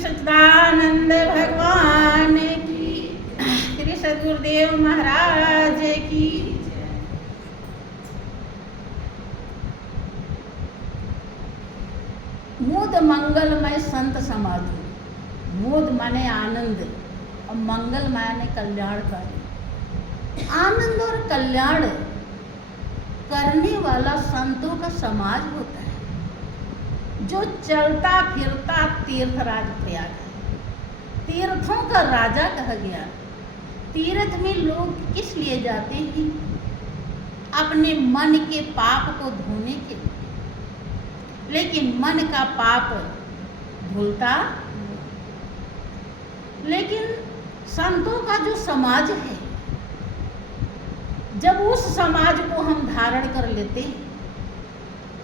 सच्चिदानंद भगवान की, श्री सद्गुरुदेव महाराज की। मोद मंगलमय संत समाधि। मोद माने आनंद और मंगल माने कल्याणकारी। आनंद और कल्याण करने वाला संतों का समाज होता है, जो चलता फिरता तीर्थराज प्रयाग है। तीर्थों का राजा कहा गया। तीर्थ में लोग किस लिए जाते हैं? अपने मन के पाप को धोने के लिए। लेकिन मन का पाप धुलता नहीं। लेकिन संतों का जो समाज है, जब उस समाज को हम धारण कर लेते हैं,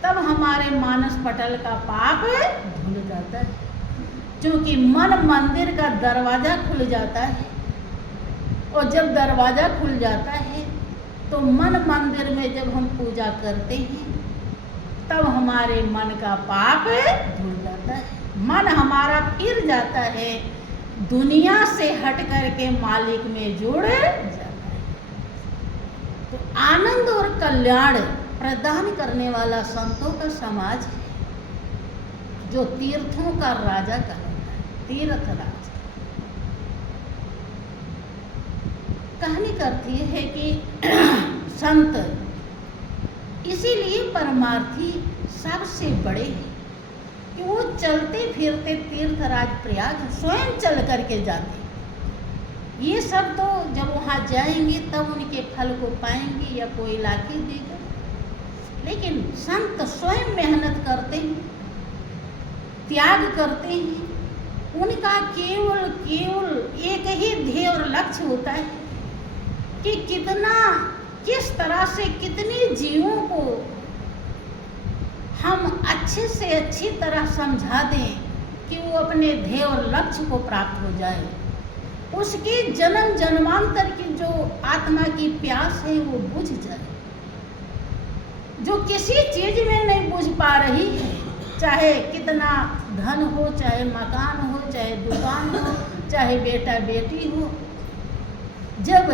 तब हमारे मानस पटल का पाप धुल जाता है। क्योंकि मन मंदिर का दरवाजा खुल जाता है, और जब दरवाजा खुल जाता है तो मन मंदिर में जब हम पूजा करते हैं, तब हमारे मन का पाप धुल जाता है। मन हमारा फिर जाता है, दुनिया से हट करके मालिक में जुड़ जाता है। तो आनंद और कल्याण प्रदान करने वाला संतों का समाज है, जो तीर्थों का राजा कहलाता है, तीर्थ राज। कहानी करती है कि संत इसीलिए परमार्थी सबसे बड़े हैं कि वो चलते फिरते तीर्थराज प्रयाग स्वयं चल करके जाते। ये सब तो जब वहाँ जाएंगे तब उनके फल को पाएंगे या कोई लाके देगा। लेकिन संत स्वयं मेहनत करते हैं, त्याग करते हैं। उनका केवल केवल एक ही ध्येय और लक्ष्य होता है कि किस तरह से कितने जीवों को हम अच्छे से अच्छी तरह समझा दें कि वो अपने ध्येय और लक्ष्य को प्राप्त हो जाए। उसकी जन्म जन्मांतर की जो आत्मा की प्यास है वो बुझ जाए। जो किसी चीज में नहीं बुझ पा रही है, चाहे कितना धन हो, चाहे मकान हो, चाहे दुकान हो, चाहे बेटा बेटी हो, जब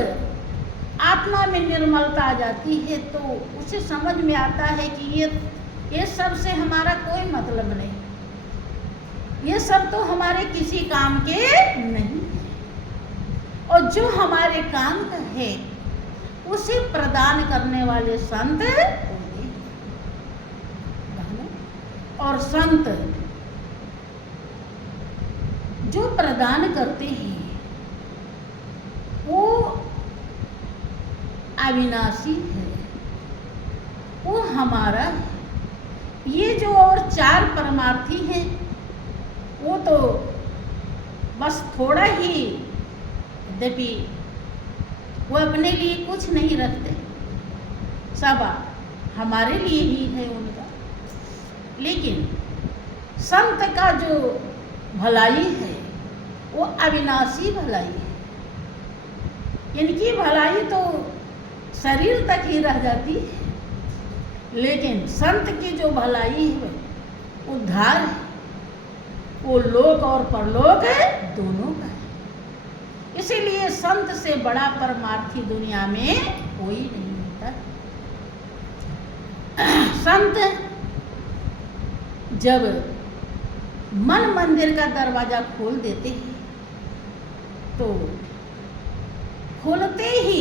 आत्मा में निर्मलता आ जाती है तो उसे समझ में आता है कि ये सब से हमारा कोई मतलब नहीं, ये सब तो हमारे किसी काम के नहीं है। और जो हमारे काम का है उसे प्रदान करने वाले संत होते हैं। और संत जो प्रदान करते हैं वो अविनाशी है, वो हमारा है। ये जो और चार परमार्थी हैं वो तो बस थोड़ा ही, यद्यपि वो अपने लिए कुछ नहीं रखते, सब हमारे लिए ही है उनका। लेकिन संत का जो भलाई है वो अविनाशी भलाई है। इनकी भलाई तो शरीर तक ही रह जाती है, लेकिन संत की जो भलाई है उद्धार है, वो लोक और परलोक दोनों का है। इसीलिए संत से बड़ा परमार्थी दुनिया में कोई नहीं होता। संत जब मन मंदिर का दरवाजा खोल देते हैं तो खुलते ही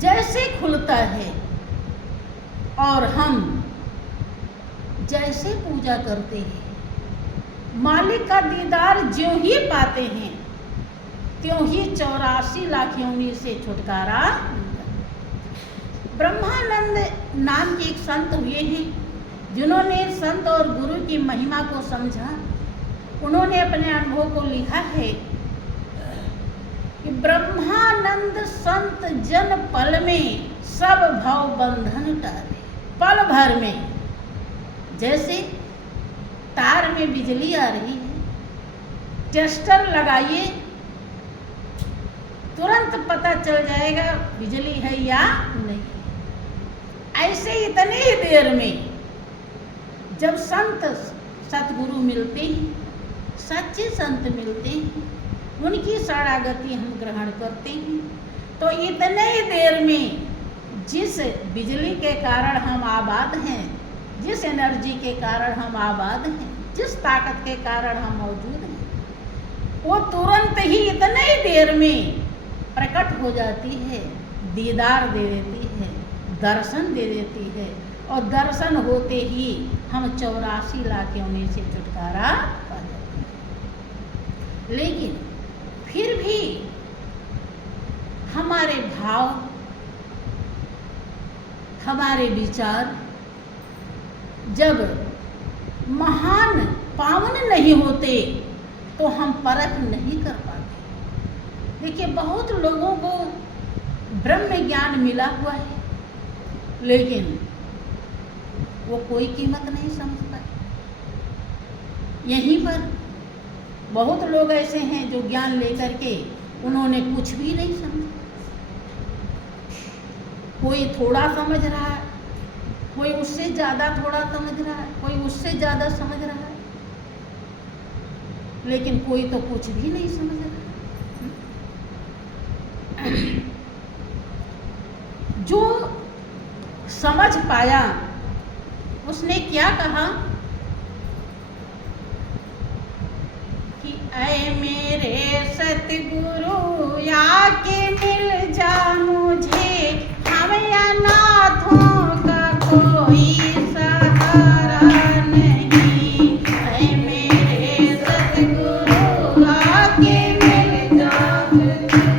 जैसे खुलता है और हम जैसे पूजा करते हैं, मालिक का दीदार ज्यों ही पाते हैं त्यों ही 84 लाख योनि से छुटकारा मिलता है। ब्रह्मानंद नाम के एक संत हुए हैं, जिन्होंने संत और गुरु की महिमा को समझा। उन्होंने अपने अनुभव को लिखा है कि ब्रह्मानंद संत जन पल में सब भाव बंधन टारे। पल भर में जैसे तार में बिजली आ रही है, टेस्टर लगाइए तुरंत पता चल जाएगा बिजली है या नहीं। ऐसे इतनी ही देर में जब संत सतगुरु मिलते हैं सच्चे संत मिलते हैं, उनकी शरणागति हम ग्रहण करते हैं, तो इतने ही देर में जिस बिजली के कारण हम आबाद हैं, जिस एनर्जी के कारण हम आबाद हैं, जिस ताकत के कारण हम मौजूद हैं, वो तुरंत ही इतने ही देर में प्रकट हो जाती है, दीदार दे देती है, दर्शन दे देती है, और दर्शन होते ही हम 84 लाख योनि से छुटकारा पा जाते हैं। लेकिन फिर भी हमारे भाव, हमारे विचार जब महान पावन नहीं होते तो हम परख नहीं कर पाते। देखिए, बहुत लोगों को ब्रह्म ज्ञान मिला हुआ है, लेकिन वो कोई कीमत नहीं समझ पाए। यहीं पर बहुत लोग ऐसे हैं जो ज्ञान लेकर के उन्होंने कुछ भी नहीं समझा। कोई थोड़ा समझ रहा है, कोई उससे ज़्यादा थोड़ा समझ रहा है, कोई उससे ज़्यादा समझ रहा है, लेकिन कोई तो कुछ भी नहीं समझ रहा। जो समझ पाया उसने क्या कहा कि ऐ मेरे सतगुरु आके मिल जा मुझे, हम अनाथों का कोई सहारा नहीं। ऐ मेरे सतगुरु आके मिल जा मुझे,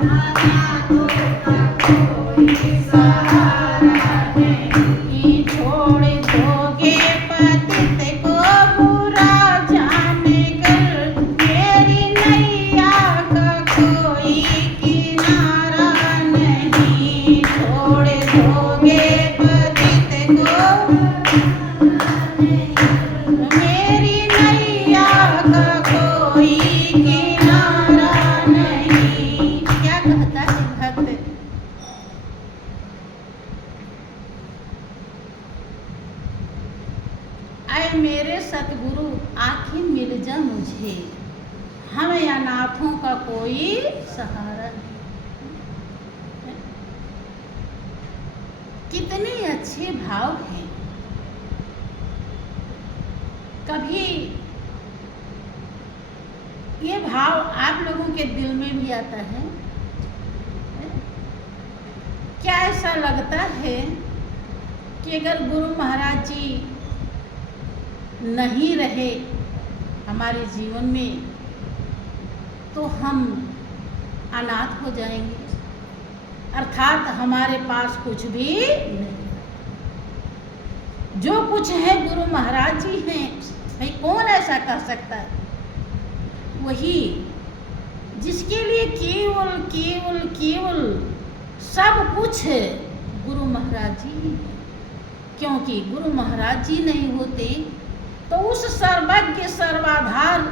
अनाथों का कोई सहारा नहीं। छोड़ दोगे पतित को बुरा जाने कर, मेरी नैया का कोई किनारा नहीं। छोड़ दोगे पतित को, मेरी नैया का कोई किनारा नहीं। क्या कहता है भक्त? ऐ मेरे सतगुरु आखिर मिल जा मुझे, हमें अनाथों का कोई सहारा नहीं। कितने अच्छे भाव हैं। कभी ये भाव आप लोगों के दिल में भी आता है? क्या ऐसा लगता है कि अगर गुरु महाराज जी नहीं रहे हमारे जीवन में तो हम अनाथ हो जाएंगे, अर्थात हमारे पास कुछ भी नहीं। जो कुछ है गुरु महाराज जी हैं। भाई कौन ऐसा कर सकता है? वही जिसके लिए केवल केवल केवल सब कुछ गुरु महाराज जी ही हैं। क्योंकि गुरु महाराज जी नहीं होते तो उस सर्वज्ञ सर्वाधार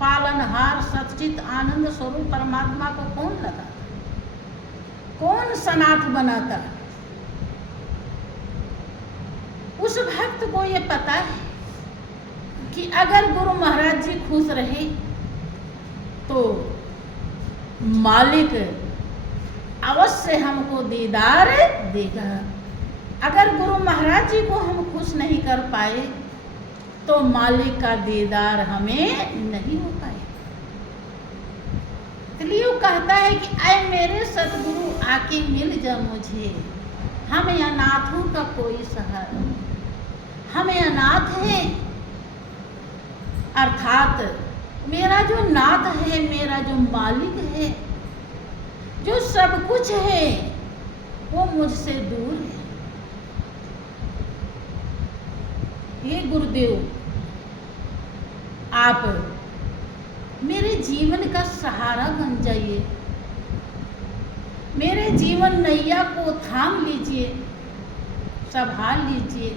पालनहार सच्चित आनंद स्वरूप परमात्मा को कौन लगाता, कौन सनाथ बनाता? उस भक्त को ये पता है कि अगर गुरु महाराज जी खुश रहे तो मालिक अवश्य हमको दीदार देगा। अगर गुरु महाराज जी को हम खुश नहीं कर पाए तो मालिक का दीदार हमें नहीं हो पाए। इसलिए वो कहता है कि ऐ मेरे सतगुरु आके मिल जा मुझे, हमें अनाथों का कोई सहारा नहीं। हमें अनाथ हैं, अर्थात मेरा जो नाथ है, मेरा जो मालिक है, जो सब कुछ है, वो मुझसे दूर है। हे गुरुदेव, आप मेरे जीवन का सहारा बन जाइए, मेरे जीवन नैया को थाम लीजिए, संभाल लीजिए,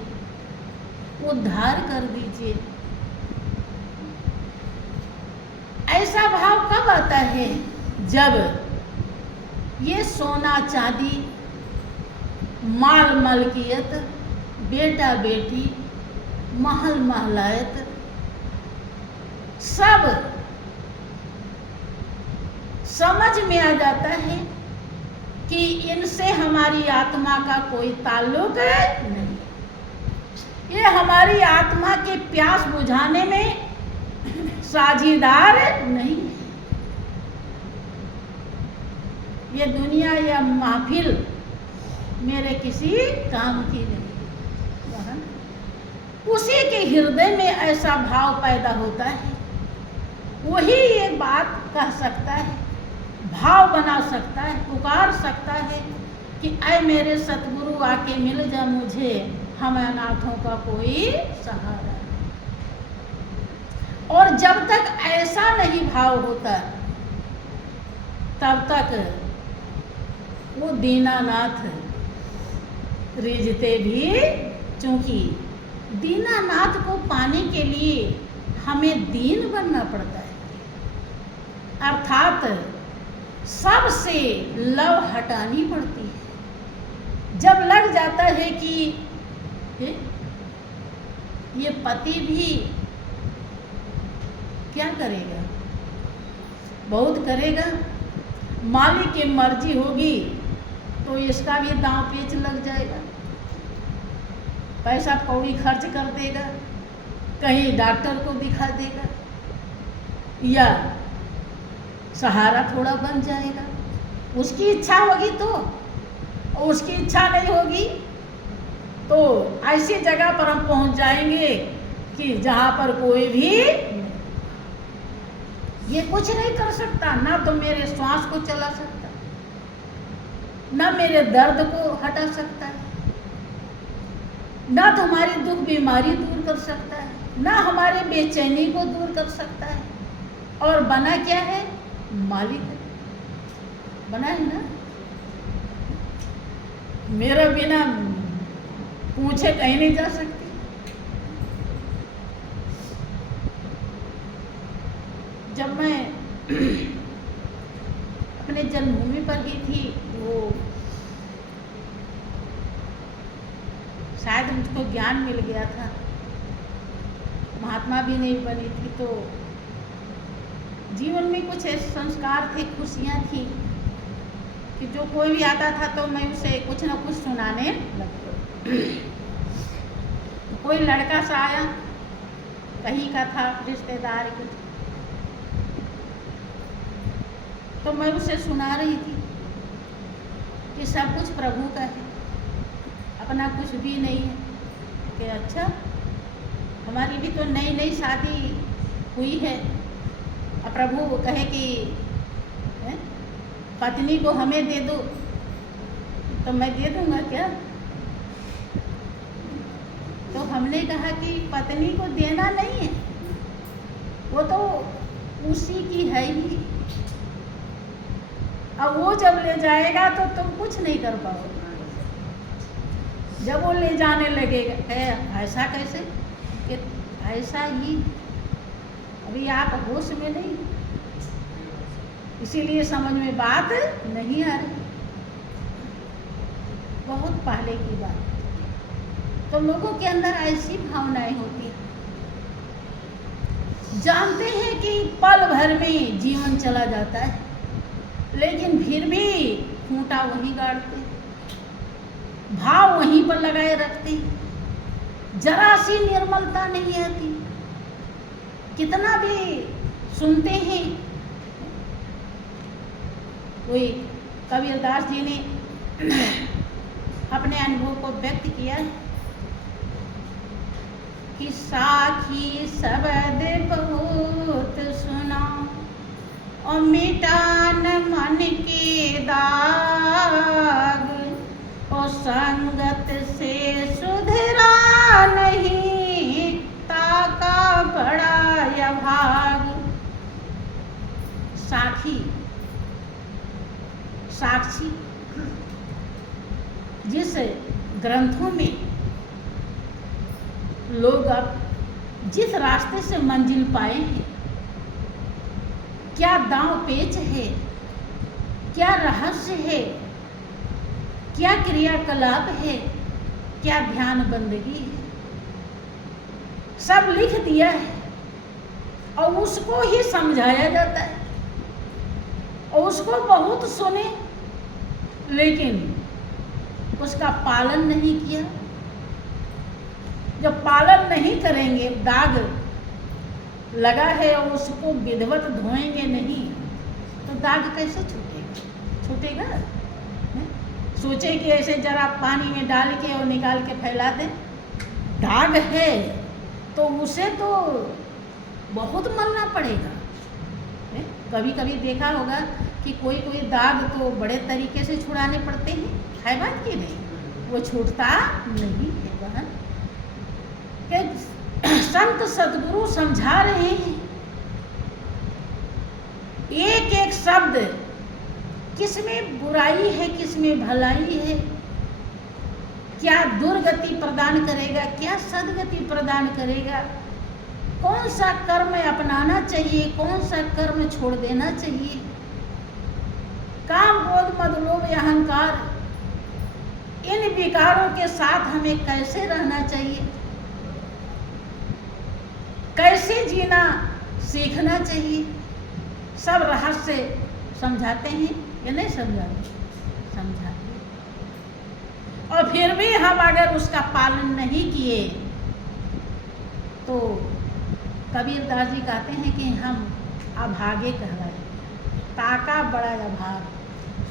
उद्धार कर दीजिए। ऐसा भाव कब आता है? जब ये सोना चांदी, माल मलकियत, बेटा बेटी, महल महलायत सब समझ में आ जाता है कि इनसे हमारी आत्मा का कोई ताल्लुक नहीं, ये हमारी आत्मा के प्यास बुझाने में साझीदार नहीं है। ये दुनिया या महफिल मेरे किसी काम की नहीं। उसी के हृदय में ऐसा भाव पैदा होता है, वही ये बात कह सकता है, भाव बना सकता है, पुकार सकता है कि ऐ मेरे सतगुरु आके मिल जा मुझे, हम अनाथों का कोई सहारा नहीं। और जब तक ऐसा नहीं भाव होता तब तक वो दीनानाथ रिझते भी, क्योंकि दीनानाथ को पाने के लिए हमें दीन बनना पड़ता है, अर्थात सबसे लव हटानी पड़ती है। जब लग जाता है कि ये पति भी क्या करेगा, बहुत करेगा, मालिक की मर्जी होगी तो इसका भी दांव पेच लग जाएगा, पैसा कौड़ी खर्च कर देगा, कहीं डॉक्टर को दिखा देगा या सहारा थोड़ा बन जाएगा। उसकी इच्छा होगी तो, और उसकी इच्छा नहीं होगी तो ऐसी जगह पर हम पहुंच जाएंगे कि जहां पर कोई भी ये कुछ नहीं कर सकता, ना तो मेरे श्वास को चला सकता, ना मेरे दर्द को हटा सकता है, ना तो हमारी दुख बीमारी दूर कर सकता है, ना हमारे बेचैनी को दूर कर सकता है। और बना क्या है? मालिक है, बना है ना। मेरा बिना पूछे कहीं नहीं जा सकती। जब मैं अपने जन्मभूमि पर ही थी, वो शायद मुझको ज्ञान मिल गया था, महात्मा भी नहीं बनी थी, तो जीवन में कुछ ऐसे संस्कार थे, खुशियाँ थी कि जो कोई भी आता था तो मैं उसे कुछ ना कुछ सुनाने लगती। कोई लड़का सा आया, कहीं का था, रिश्तेदार कुछ, तो मैं उसे सुना रही थी कि सब कुछ प्रभु का है, अपना कुछ भी नहीं है। कि अच्छा, हमारी भी तो नई नई शादी हुई है, अब प्रभु कहे कि पत्नी को हमें दे दो, तो मैं दे दूंगा क्या? तो हमने कहा कि पत्नी को देना नहीं है, वो तो उसी की है ही। अब वो जब ले जाएगा तो तुम कुछ नहीं कर पाओगे। जब वो ले जाने लगेगा, ऐसा कैसे? कि ऐसा ही, अभी आप होश में नहीं, इसीलिए समझ में बात नहीं आ रही। बहुत पहले की बात, तो लोगों के अंदर ऐसी भावनाएं होती हैं, जानते हैं कि पल भर में जीवन चला जाता है, लेकिन फिर भी खूंटा वहीं गाड़ते, भाव वहीं पर लगाए रखते, जरा सी निर्मलता नहीं आती। कितना भी सुनते हैं, कोई कबीरदास जी ने अपने अनुभव को व्यक्त किया कि साखी शब्द बहुत सुना और मिटान मन के दाग, और संगत से सुधरा नहीं ताका बड़ा या भाग। साखी, साक्षी, जिस ग्रंथों में लोग अब जिस रास्ते से मंजिल पाए हैं, क्या दांव पेच है, क्या रहस्य है, क्या क्रियाकलाप है, क्या ध्यान बंदगी है, सब लिख दिया है। और उसको ही समझाया जाता है और उसको बहुत सुने, लेकिन उसका पालन नहीं किया। जब पालन नहीं करेंगे, दाग लगा है और उसको विधिवत धोएंगे नहीं, तो दाग कैसे छूटेगा? सोचे कि ऐसे जरा पानी में डाल के और निकाल के फैला दें। दाग है तो उसे तो बहुत मलना पड़ेगा। कभी कभी देखा होगा कि कोई कोई दाग तो बड़े तरीके से छुड़ाने पड़ते हैं, है बात कि नहीं? वो छूटता नहीं है बहन। कि संत सद्गुरु समझा रहे हैं, एक एक शब्द किसमें बुराई है, किसमें भलाई है, क्या दुर्गति प्रदान करेगा, क्या सदगति प्रदान करेगा, कौन सा कर्म अपनाना चाहिए, कौन सा कर्म छोड़ देना चाहिए। काम क्रोध मद लोभ अहंकार, इन विकारों के साथ हमें कैसे रहना चाहिए, कैसे जीना सीखना चाहिए, सब रहस्य समझाते हैं या नहीं समझाते? समझाते। और फिर भी हम अगर उसका पालन नहीं किए तो कबीरदास जी कहते हैं कि हम अभागे कहलाए। ताका बड़ा अभाग,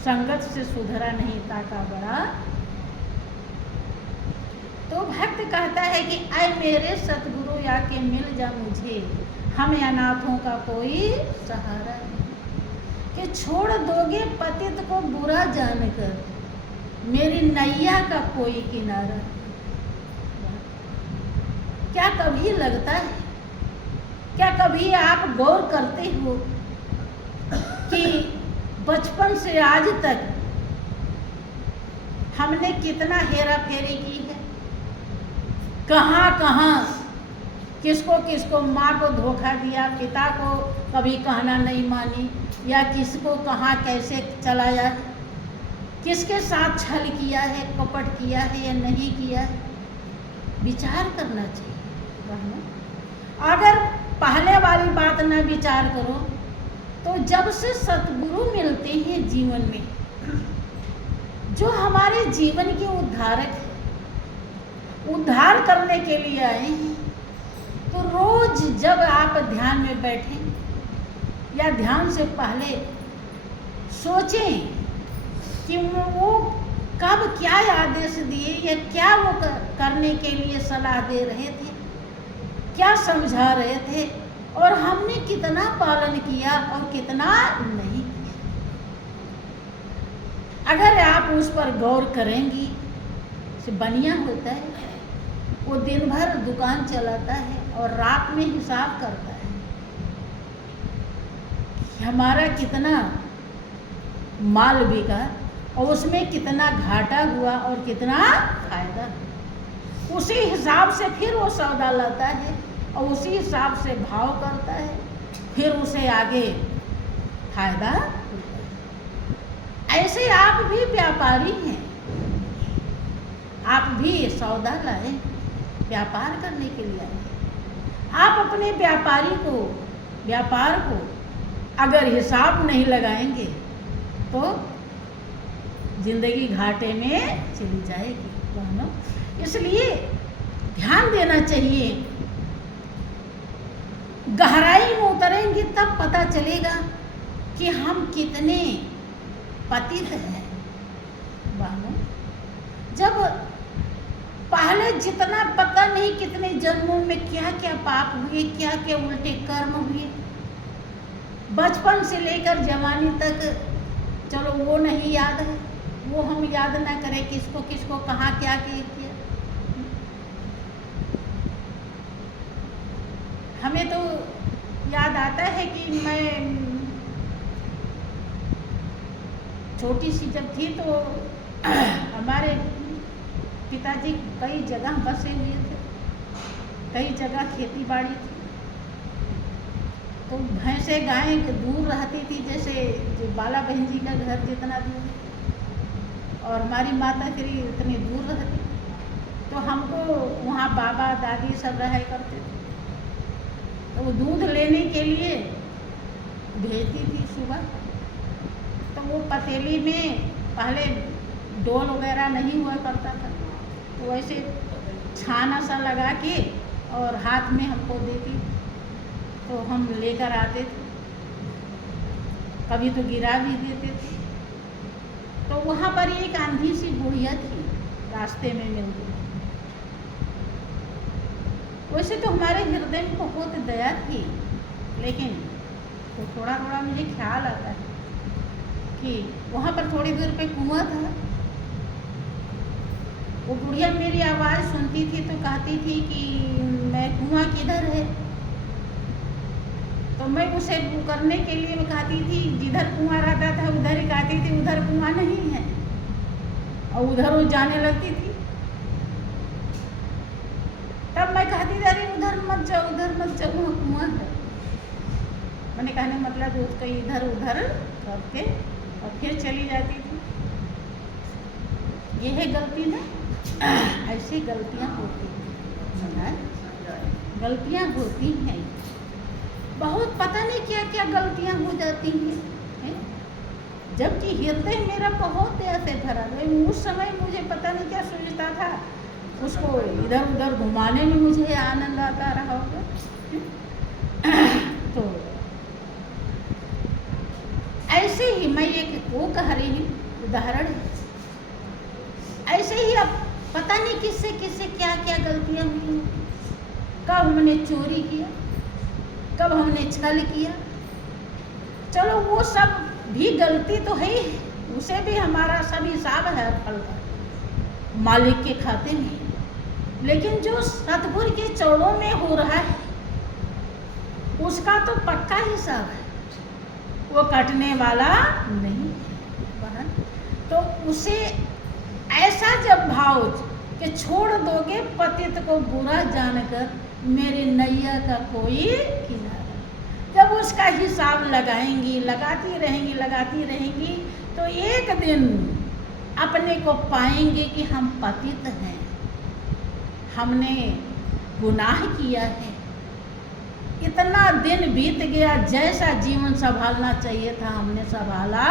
संगत से सुधरा नहीं ताका बड़ा। तो भक्त कहता है कि ऐ मेरे सतगुरु आके मिल जा मुझे, हमें अनाथों का कोई सहारा नहीं। कि छोड़ दोगे पतित को बुरा जानकर, मेरी नैया का कोई किनारा। क्या कभी लगता है, क्या कभी आप गौर करते हो कि बचपन से आज तक हमने कितना हेरा फेरी की है, कहाँ कहाँ किसको किसको माँ को धोखा दिया, पिता को कभी कहना नहीं मानी, या किसको कहाँ कैसे चलाया, किसके साथ छल किया है, कपट किया है या नहीं किया है। विचार करना चाहिए। अगर पहले वाली बात न विचार करो तो जब से सतगुरु मिलते हैं जीवन में, जो हमारे जीवन के उद्धारक हैं, उद्धार करने के लिए आए हैं, तो रोज जब आप ध्यान में बैठें या ध्यान से पहले सोचें कि वो कब क्या आदेश दिए या क्या वो करने के लिए सलाह दे रहे थे, क्या समझा रहे थे, और हमने कितना पालन किया और कितना नहीं किया। अगर आप उस पर गौर करेंगी, से बनिया होता है, वो दिन भर दुकान चलाता है और रात में हिसाब करता है कि हमारा कितना माल बिका और उसमें कितना घाटा हुआ और कितना फायदा। उसी हिसाब से फिर वो सौदा लाता है और उसी हिसाब से भाव करता है, फिर उसे आगे फायदा होता है। ऐसे आप भी व्यापारी हैं, आप भी सौदा लाए, व्यापार करने के लिए आए। आप अपने व्यापार को अगर हिसाब नहीं लगाएंगे तो जिंदगी घाटे में चली जाएगी। इसलिए ध्यान देना चाहिए, गहराई में उतरेंगे तब पता चलेगा कि हम कितने पतित हैं। जब पहले जितना पता नहीं कितने जन्मों में क्या क्या पाप हुए, क्या क्या उल्टे कर्म हुए, बचपन से लेकर जवानी तक, चलो वो नहीं याद है, वो हम याद ना करें किसको किसको कहाँ क्या किया। हमें तो याद आता है कि मैं छोटी सी जब थी तो हमारे पिताजी कई जगह बसे हुए थे, कई जगह खेती बाड़ी थी, तो भैंसे गायें दूर रहती थी, जैसे जो बाला बहन जी का घर जितना दूर, और हमारी माता श्री इतनी दूर रहती, तो हमको वहाँ बाबा दादी सब रहा करते थे। तो वो दूध लेने के लिए भेजती थी सुबह। तो वो पतीली में पहले डोल वगैरह नहीं हुआ करता था, तो वैसे छाना सा लगा के और हाथ में हमको देती, तो हम लेकर आते थे। कभी तो गिरा भी देते थे। तो वहाँ पर एक आंधी सी बुढ़िया थी, रास्ते में मिलती। वैसे तो हमारे हृदय में बहुत दया थी, लेकिन तो थोड़ा थोड़ा मुझे ख्याल आता है कि वहाँ पर थोड़ी दूर पे कुआं था। वो बुढ़िया मेरी आवाज़ सुनती थी तो कहती थी कि मैं कुआं किधर है। तो मैं उसे करने के लिए मैं कहती थी, जिधर कुआं रहता था उधर ही कहती थी उधर कुआं नहीं है, और उधर वो जाने लगती थी। तब मैं कहती थी अरे उधर मत जाओ, उधर मत जाओ, वहाँ कुआं है। मैंने कहने मतलब उसको इधर उधर करके और फिर चली जाती थी। ये है गलती ना, ऐसी गलतियाँ होती हैं, गलतियाँ होती हैं, बहुत पता नहीं क्या क्या गलतियाँ हो जाती हैं। जबकि हृदय मेरा बहुत ऐसे भरा है। उस समय मुझे पता नहीं क्या सोचता था, उसको इधर उधर घुमाने में मुझे आनंद आता रहा होगा। तो ऐसे ही मैं एक वो कह रही हूँ, उदाहरण है। ऐसे ही अब पता नहीं किससे किससे क्या क्या गलतियाँ हुई। कब हमने चोरी किया, कब हमने छल किया। चलो वो सब भी गलती तो है, उसे भी हमारा सब हिसाब है फल का मालिक के खाते में। लेकिन जो सतगुरु के चरणों में हो रहा है उसका तो पक्का हिसाब है, वो कटने वाला नहीं है। तो उसे ऐसा जब भाव कि छोड़ दोगे पतित को बुरा जानकर, मेरे नैया का कोई किनारा। जब उसका हिसाब लगाएंगी, लगाती रहेंगी, तो एक दिन अपने को पाएंगे कि हम पतित हैं, हमने गुनाह किया है। इतना दिन बीत गया, जैसा जीवन संभालना चाहिए था हमने संभाला,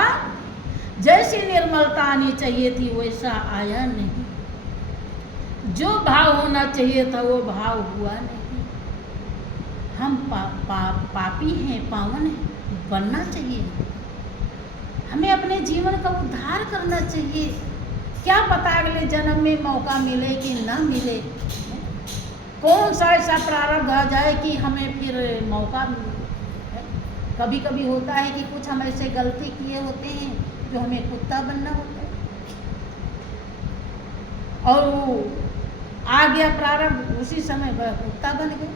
जैसी निर्मलता आनी चाहिए थी वैसा आया नहीं, जो भाव होना चाहिए था वो भाव हुआ नहीं। हम पापी हैं, पावन हैं, बनना चाहिए। हमें अपने जीवन का उद्धार करना चाहिए। क्या पता अगले जन्म में मौका मिले कि ना मिले, कौन सा ऐसा प्रारब्ध आ जाए कि हमें फिर मौका मिले। कभी कभी होता है कि कुछ हम ऐसे गलती किए होते हैं जो हमें कुत्ता बनना होता है, और वो आ गया प्रारब्ध, उसी समय वह कुत्ता बन गए।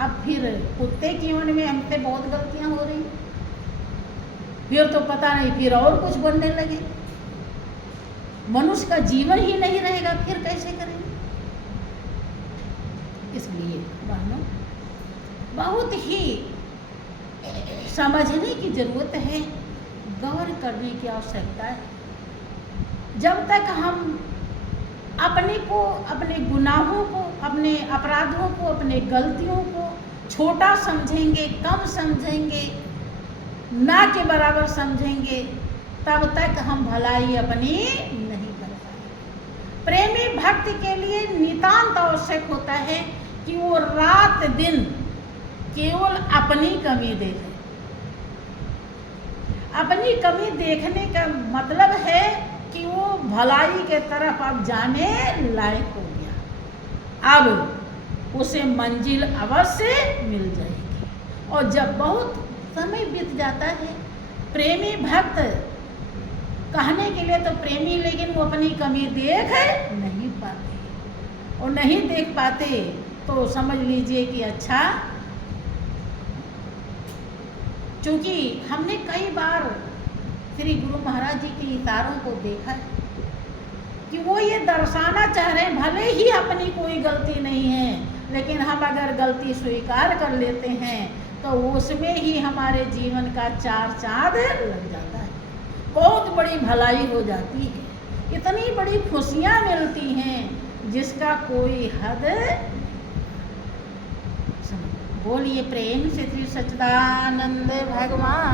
अब फिर कुत्ते के जीवन में हमसे बहुत गलतियां हो रही, फिर तो पता नहीं फिर और कुछ बनने लगे। मनुष्य का जीवन ही नहीं रहेगा, फिर कैसे करेंगे। इसलिए बहनों, बहुत ही समझने की जरूरत है, गौर करने की आवश्यकता है। जब तक हम अपने को, अपने गुनाहों को, अपने अपराधों को, अपने गलतियों को छोटा समझेंगे, कम समझेंगे, ना के बराबर समझेंगे, तब तक हम भलाई अपनी नहीं कर पाएंगे। प्रेमी भक्त के लिए नितांत आवश्यक होता है कि वो रात दिन केवल अपनी कमी देखे। अपनी कमी देखने का मतलब है कि वो भलाई के तरफ अब जाने लायक हो गया, अब उसे मंजिल अवश्य मिल जाएगी। और जब बहुत समय बीत जाता है, प्रेमी भक्त कहने के लिए तो प्रेमी, लेकिन वो अपनी कमी देख नहीं पाते, और नहीं देख पाते तो समझ लीजिए कि अच्छा, क्योंकि हमने कई बार श्री गुरु महाराज जी के इशारों को देखा है कि वो ये दर्शाना चाह रहे हैं, भले ही अपनी कोई गलती नहीं है, लेकिन हम अगर गलती स्वीकार कर लेते हैं तो उसमें ही हमारे जीवन का चार चांद लग जाता है, बहुत बड़ी भलाई हो जाती है, इतनी बड़ी खुशियाँ मिलती हैं जिसका कोई हद। बोलिए प्रेम से श्री सच्चिदानंद भगवान